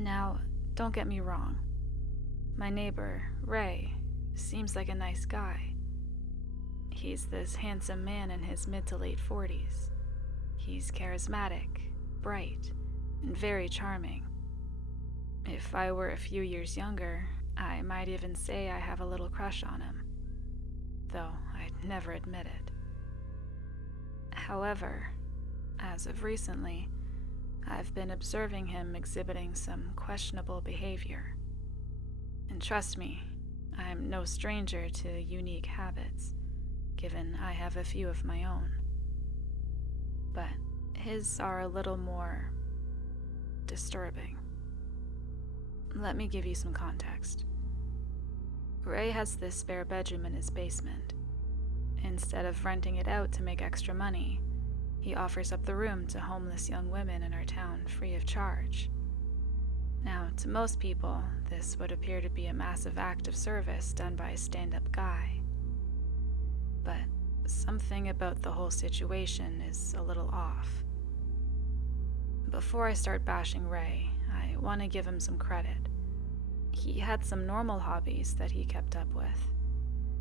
Now, don't get me wrong. My neighbor, Ray, seems like a nice guy. He's this handsome man in his mid to late 40s. He's charismatic, bright, and very charming. If I were a few years younger, I might even say I have a little crush on him, though I'd never admit it. However, as of recently, I've been observing him exhibiting some questionable behavior. And trust me, I'm no stranger to unique habits, given I have a few of my own. But his are a little more disturbing. Let me give you some context. Ray has this spare bedroom in his basement. Instead of renting it out to make extra money, he offers up the room to homeless young women in our town free of charge. Now, to most people, this would appear to be a massive act of service done by a stand-up guy. But something about the whole situation is a little off. Before I start bashing Ray, I want to give him some credit. He had some normal hobbies that he kept up with.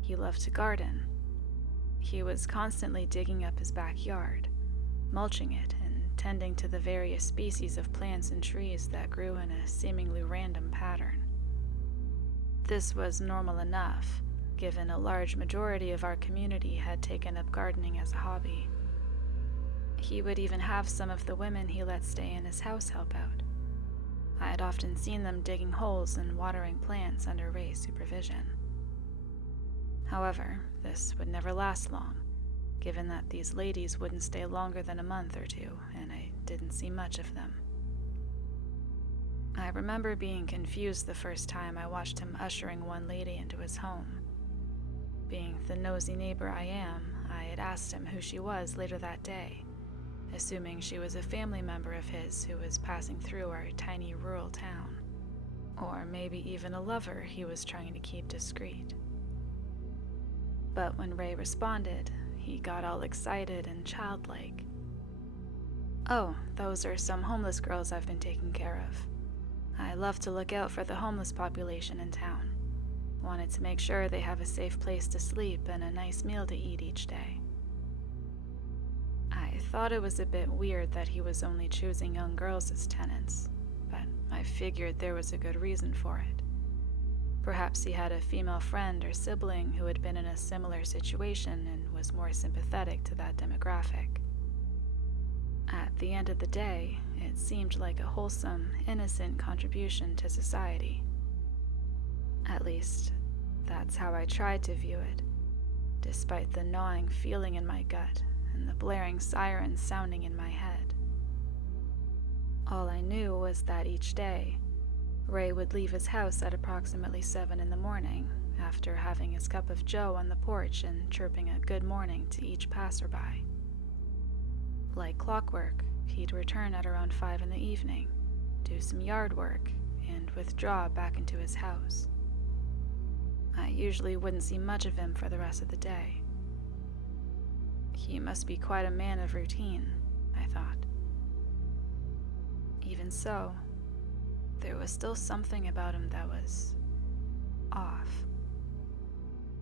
He loved to garden. He was constantly digging up his backyard, mulching it, and tending to the various species of plants and trees that grew in a seemingly random pattern. This was normal enough, given a large majority of our community had taken up gardening as a hobby. He would even have some of the women he let stay in his house help out. I had often seen them digging holes and watering plants under Ray's supervision. However, this would never last long, given that these ladies wouldn't stay longer than a month or two, and I didn't see much of them. I remember being confused the first time I watched him ushering one lady into his home. Being the nosy neighbor I am, I had asked him who she was later that day, assuming she was a family member of his who was passing through our tiny rural town, or maybe even a lover he was trying to keep discreet. But when Ray responded, he got all excited and childlike. "Oh, those are some homeless girls I've been taking care of. I love to look out for the homeless population in town. Wanted to make sure they have a safe place to sleep and a nice meal to eat each day." I thought it was a bit weird that he was only choosing young girls as tenants, but I figured there was a good reason for it. Perhaps he had a female friend or sibling who had been in a similar situation and was more sympathetic to that demographic. At the end of the day, it seemed like a wholesome, innocent contribution to society. At least, that's how I tried to view it, despite the gnawing feeling in my gut and the blaring sirens sounding in my head. All I knew was that each day, Ray would leave his house at approximately 7 in the morning, after having his cup of joe on the porch and chirping a good morning to each passerby. Like clockwork, he'd return at around 5 in the evening, do some yard work, and withdraw back into his house. I usually wouldn't see much of him for the rest of the day. He must be quite a man of routine, I thought. Even so, there was still something about him that was off.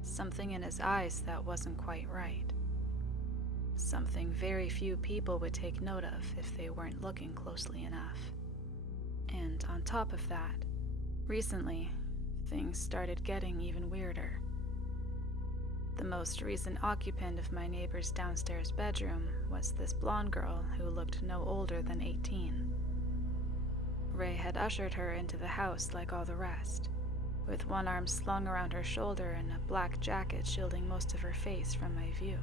Something in his eyes that wasn't quite right. Something very few people would take note of if they weren't looking closely enough. And on top of that, recently, things started getting even weirder. The most recent occupant of my neighbor's downstairs bedroom was this blonde girl who looked no older than 18. Ray had ushered her into the house like all the rest, with one arm slung around her shoulder and a black jacket shielding most of her face from my view.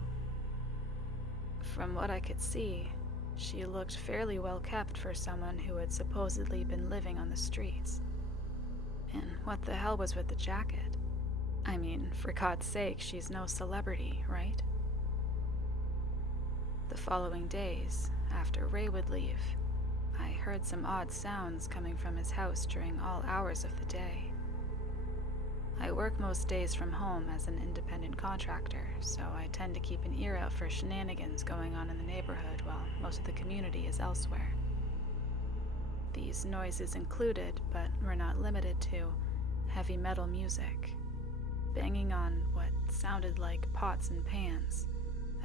From what I could see, she looked fairly well kept for someone who had supposedly been living on the streets. And what the hell was with the jacket? I mean, for God's sake, she's no celebrity, right? The following days, after Ray would leave, I heard some odd sounds coming from his house during all hours of the day. I work most days from home as an independent contractor, so I tend to keep an ear out for shenanigans going on in the neighborhood while most of the community is elsewhere. These noises included, but were not limited to, heavy metal music, banging on what sounded like pots and pans,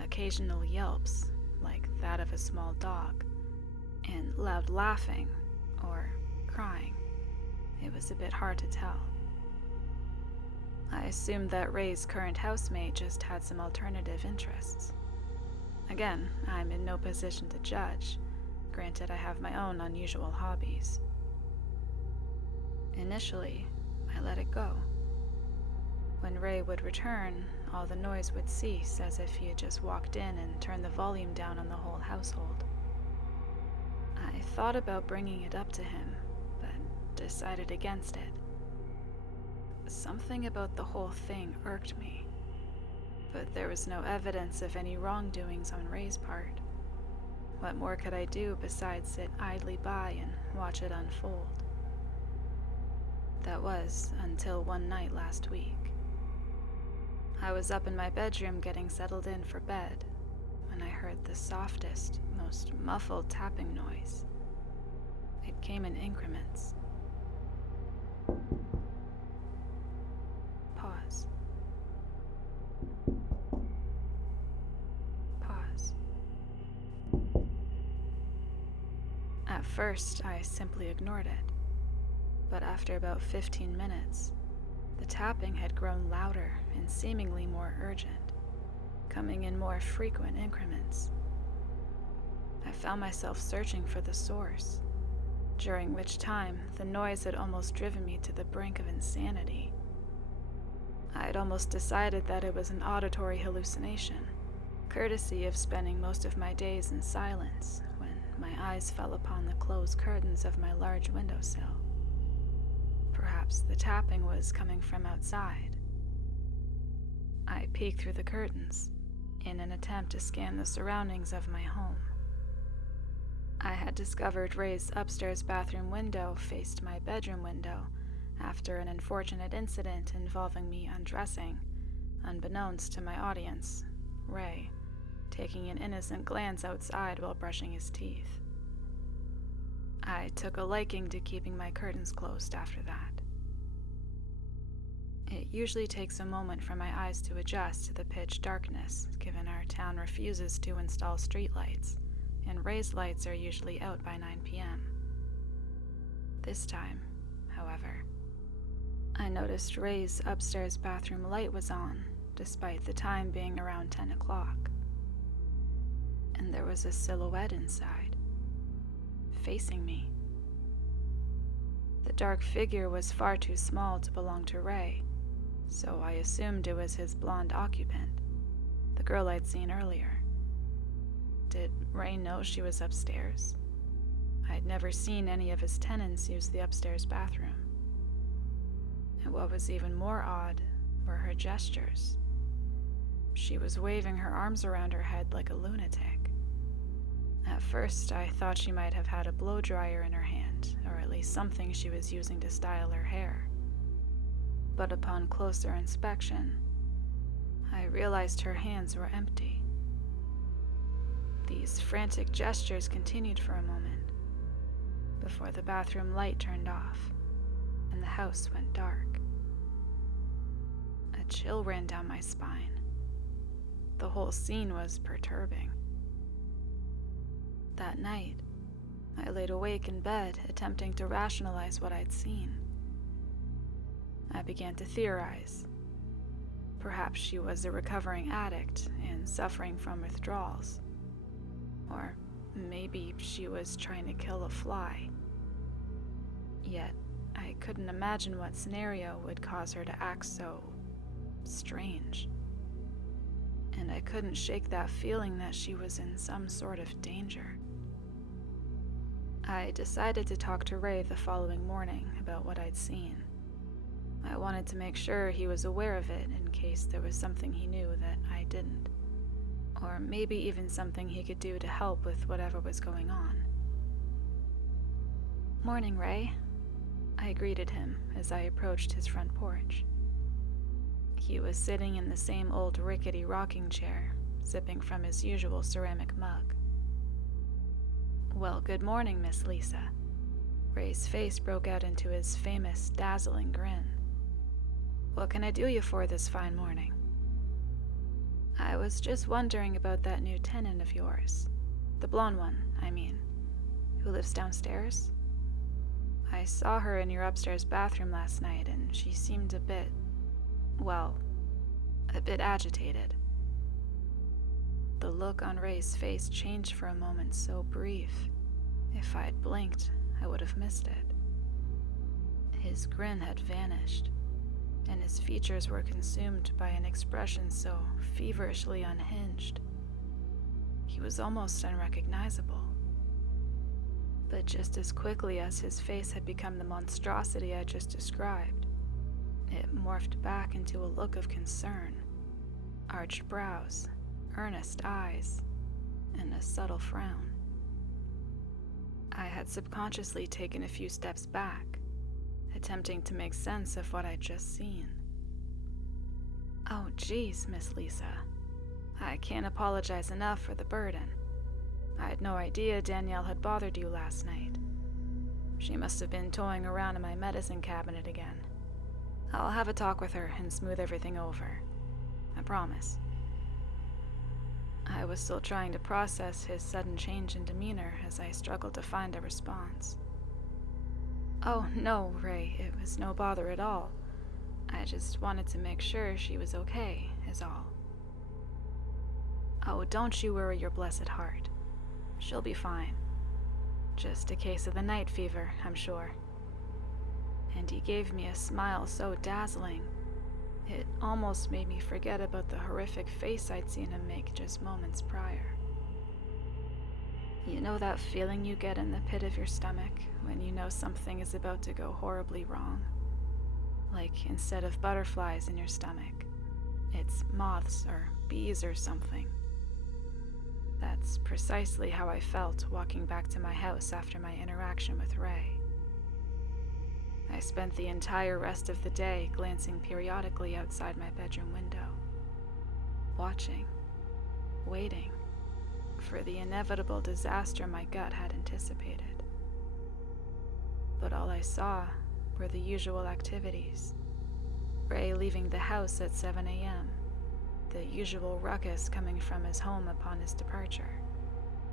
occasional yelps, like that of a small dog, and loud laughing or crying. It was a bit hard to tell. I assumed that Ray's current housemate just had some alternative interests. Again, I'm in no position to judge. Granted, I have my own unusual hobbies. Initially, I let it go. When Ray would return, all the noise would cease as if he had just walked in and turned the volume down on the whole household. I thought about bringing it up to him, but decided against it. Something about the whole thing irked me, but there was no evidence of any wrongdoings on Ray's part. What more could I do besides sit idly by and watch it unfold? That was until one night last week. I was up in my bedroom getting settled in for bed when I heard the softest, most muffled tapping noise. It came in increments. Pause. Pause. At first, I simply ignored it, but after about 15 minutes, the tapping had grown louder and seemingly more urgent, coming in more frequent increments. I found myself searching for the source, during which time the noise had almost driven me to the brink of insanity. I had almost decided that it was an auditory hallucination, courtesy of spending most of my days in silence when my eyes fell upon the closed curtains of my large windowsill. Perhaps the tapping was coming from outside. I peeked through the curtains in an attempt to scan the surroundings of my home. I had discovered Ray's upstairs bathroom window faced my bedroom window after an unfortunate incident involving me undressing, unbeknownst to my audience, Ray, taking an innocent glance outside while brushing his teeth. I took a liking to keeping my curtains closed after that. It usually takes a moment for my eyes to adjust to the pitch darkness, given our town refuses to install streetlights, and Ray's lights are usually out by 9 p.m. This time, however, I noticed Ray's upstairs bathroom light was on, despite the time being around 10 o'clock. And there was a silhouette inside, facing me. The dark figure was far too small to belong to Ray, so I assumed it was his blonde occupant, the girl I'd seen earlier. Did Ray know she was upstairs? I'd never seen any of his tenants use the upstairs bathroom. And what was even more odd were her gestures. She was waving her arms around her head like a lunatic. At first, I thought she might have had a blow dryer in her hand, or at least something she was using to style her hair. But upon closer inspection, I realized her hands were empty. These frantic gestures continued for a moment, before the bathroom light turned off, and the house went dark. A chill ran down my spine. The whole scene was perturbing. That night, I laid awake in bed, attempting to rationalize what I'd seen. I began to theorize. Perhaps she was a recovering addict and suffering from withdrawals. Or maybe she was trying to kill a fly. Yet, I couldn't imagine what scenario would cause her to act so strange. And I couldn't shake that feeling that she was in some sort of danger. I decided to talk to Ray the following morning about what I'd seen. I wanted to make sure he was aware of it in case there was something he knew that I didn't. Or maybe even something he could do to help with whatever was going on. "Morning, Ray," I greeted him as I approached his front porch. He was sitting in the same old rickety rocking chair, sipping from his usual ceramic mug. "Well, good morning, Miss Lisa." Ray's face broke out into his famous, dazzling grin. "What can I do you for this fine morning?" "I was just wondering about that new tenant of yours. The blonde one, I mean, who lives downstairs. I saw her in your upstairs bathroom last night, and she seemed a bit agitated." The look on Ray's face changed for a moment so brief. If I'd blinked, I would have missed it. His grin had vanished, and his features were consumed by an expression so feverishly unhinged. He was almost unrecognizable. But just as quickly as his face had become the monstrosity I just described, it morphed back into a look of concern, arched brows, earnest eyes, and a subtle frown. I had subconsciously taken a few steps back, attempting to make sense of what I'd just seen. "Oh, geez, Miss Lisa. I can't apologize enough for the burden. I had no idea Danielle had bothered you last night. She must have been toying around in my medicine cabinet again. I'll have a talk with her and smooth everything over. I promise." I was still trying to process his sudden change in demeanor as I struggled to find a response. "Oh, no, Ray, it was no bother at all. I just wanted to make sure she was okay, is all." "Oh, don't you worry your blessed heart. She'll be fine. Just a case of the night fever, I'm sure." And he gave me a smile so dazzling, it almost made me forget about the horrific face I'd seen him make just moments prior. You know that feeling you get in the pit of your stomach when you know something is about to go horribly wrong? Like instead of butterflies in your stomach, it's moths or bees or something. That's precisely how I felt walking back to my house after my interaction with Ray. I spent the entire rest of the day glancing periodically outside my bedroom window, watching, waiting for the inevitable disaster my gut had anticipated. But all I saw were the usual activities. Ray leaving the house at 7 a.m., the usual ruckus coming from his home upon his departure,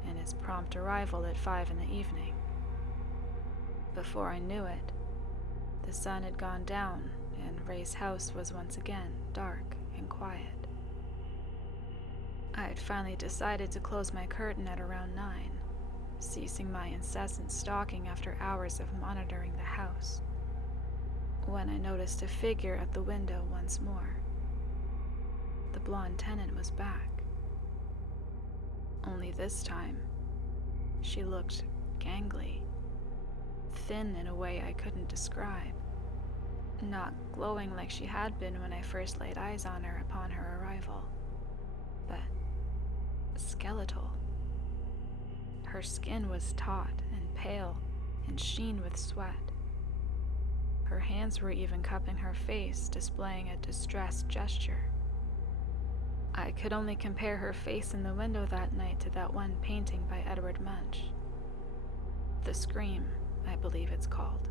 and his prompt arrival at 5 in the evening. Before I knew it, the sun had gone down, and Ray's house was once again dark and quiet. I had finally decided to close my curtain at around 9, ceasing my incessant stalking after hours of monitoring the house, when I noticed a figure at the window once more. The blonde tenant was back. Only this time, she looked gangly, thin in a way I couldn't describe, not glowing like she had been when I first laid eyes on her upon her arrival, but skeletal. Her skin was taut and pale and sheen with sweat. Her hands were even cupping her face, displaying a distressed gesture. I could only compare her face in the window that night to that one painting by Edward Munch. The Scream, I believe it's called.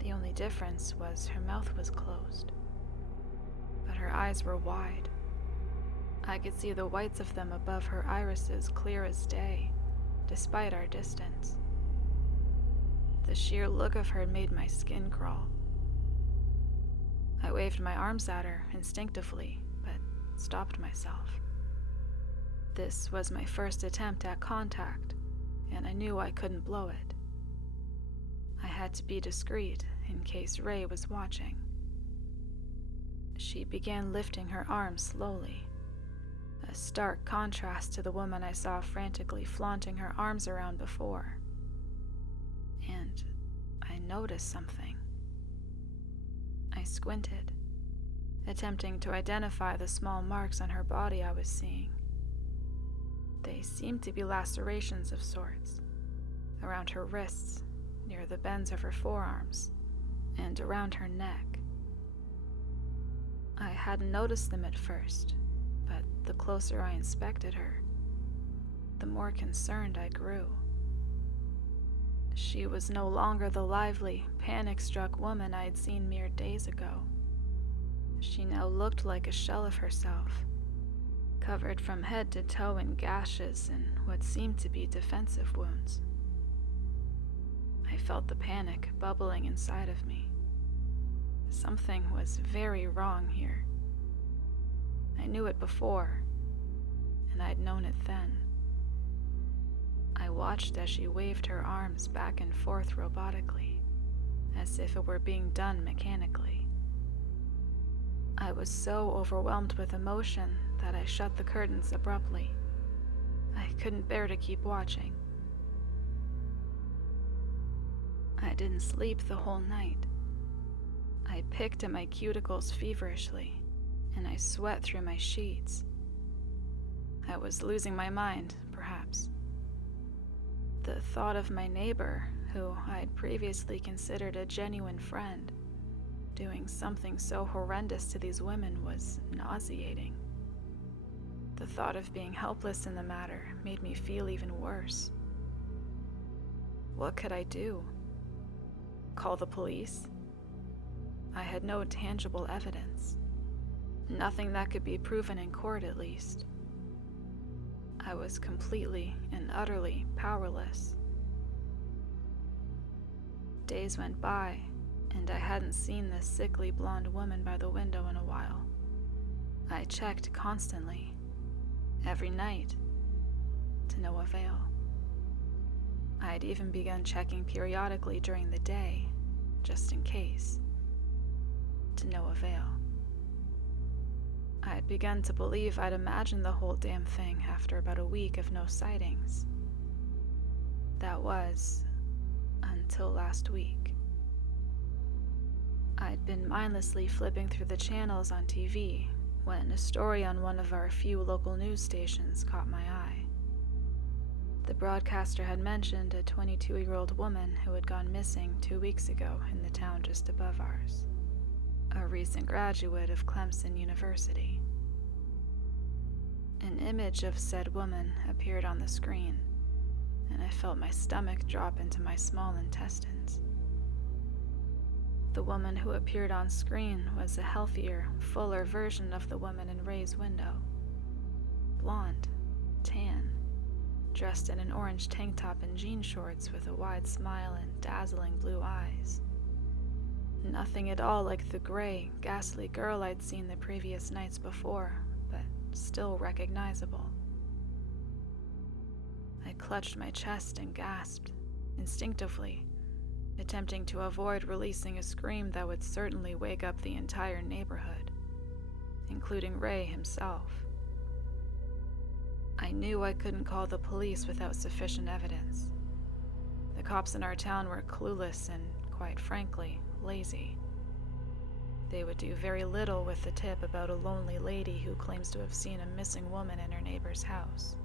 The only difference was her mouth was closed, but her eyes were wide. I could see the whites of them above her irises clear as day, despite our distance. The sheer look of her made my skin crawl. I waved my arms at her instinctively, but stopped myself. This was my first attempt at contact, and I knew I couldn't blow it. I had to be discreet in case Ray was watching. She began lifting her arms slowly, a stark contrast to the woman I saw frantically flaunting her arms around before. And I noticed something. I squinted, attempting to identify the small marks on her body I was seeing. They seemed to be lacerations of sorts, around her wrists, near the bends of her forearms, and around her neck. I hadn't noticed them at first, but the closer I inspected her, the more concerned I grew. She was no longer the lively, panic-struck woman I had seen mere days ago. She now looked like a shell of herself, covered from head to toe in gashes and what seemed to be defensive wounds. I felt the panic bubbling inside of me. Something was very wrong here. I knew it before, and I'd known it then. I watched as she waved her arms back and forth robotically, as if it were being done mechanically. I was so overwhelmed with emotion that I shut the curtains abruptly. I couldn't bear to keep watching. I didn't sleep the whole night. I picked at my cuticles feverishly, and I sweat through my sheets. I was losing my mind, perhaps. The thought of my neighbor, who I'd previously considered a genuine friend, doing something so horrendous to these women was nauseating. The thought of being helpless in the matter made me feel even worse. What could I do? Call the police? I had no tangible evidence. Nothing that could be proven in court, at least. I was completely and utterly powerless. Days went by, and I hadn't seen this sickly blonde woman by the window in a while. I checked constantly, every night, to no avail. I'd even begun checking periodically during the day, just in case, to no avail. I had begun to believe I'd imagined the whole damn thing after about a week of no sightings. That was, until last week. I'd been mindlessly flipping through the channels on TV when a story on one of our few local news stations caught my eye. The broadcaster had mentioned a 22-year-old woman who had gone missing 2 weeks ago in the town just above ours. A recent graduate of Clemson University. An image of said woman appeared on the screen, and I felt my stomach drop into my small intestines. The woman who appeared on screen was a healthier, fuller version of the woman in Ray's window. Blonde, tan, dressed in an orange tank top and jean shorts with a wide smile and dazzling blue eyes. Nothing at all like the gray, ghastly girl I'd seen the previous nights before, but still recognizable. I clutched my chest and gasped, instinctively, attempting to avoid releasing a scream that would certainly wake up the entire neighborhood, including Ray himself. I knew I couldn't call the police without sufficient evidence. The cops in our town were clueless and, quite frankly, lazy. They would do very little with the tip about a lonely lady who claims to have seen a missing woman in her neighbor's house.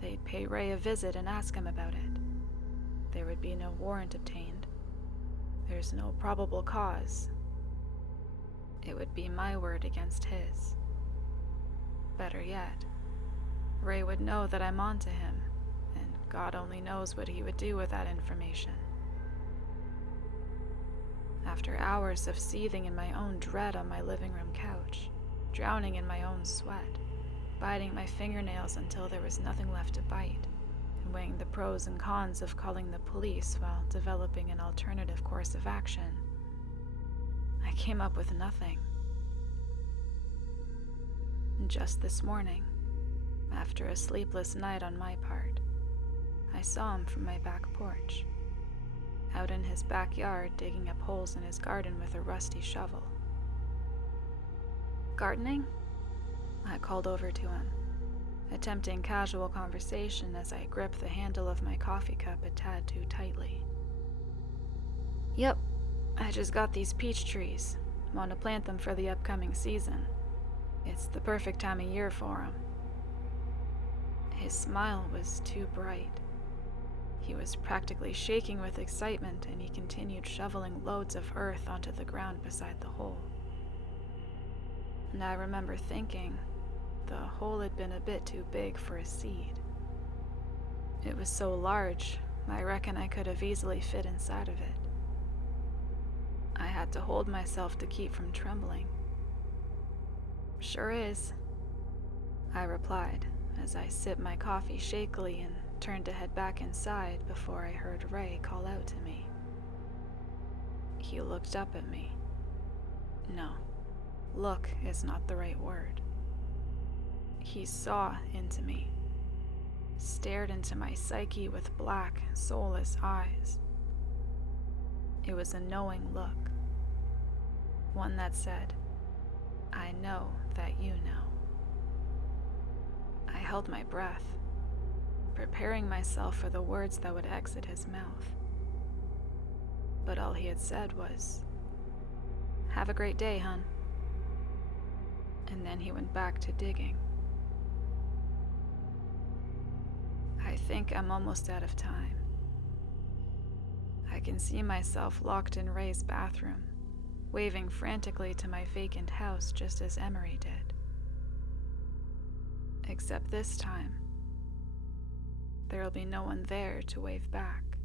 They'd pay Ray a visit and ask him about it. There would be no warrant obtained. There's no probable cause. It would be my word against his. Better yet, Ray would know that I'm onto him, and God only knows what he would do with that information. After hours of seething in my own dread on my living room couch, drowning in my own sweat, biting my fingernails until there was nothing left to bite, and weighing the pros and cons of calling the police while developing an alternative course of action, I came up with nothing. Just this morning, after a sleepless night on my part, I saw him from my back porch, out in his backyard digging up holes in his garden with a rusty shovel. "Gardening?" I called over to him, attempting casual conversation as I gripped the handle of my coffee cup a tad too tightly. "Yep, I just got these peach trees. Want to plant them for the upcoming season. It's the perfect time of year for 'em." His smile was too bright. He was practically shaking with excitement, and he continued shoveling loads of earth onto the ground beside the hole. And I remember thinking the hole had been a bit too big for a seed. It was so large, I reckon I could have easily fit inside of it. I had to hold myself to keep from trembling. "Sure is," I replied as I sipped my coffee shakily and turned to head back inside before I heard Ray call out to me. He looked up at me. No, look is not the right word. He saw into me, stared into my psyche with black, soulless eyes. It was a knowing look, one that said, "I know that you know." I held my breath, preparing myself for the words that would exit his mouth. But all he had said was, "Have a great day, hun." And then he went back to digging. I think I'm almost out of time. I can see myself locked in Ray's bathroom, waving frantically to my vacant house just as Emery did. Except this time, there'll be no one there to wave back.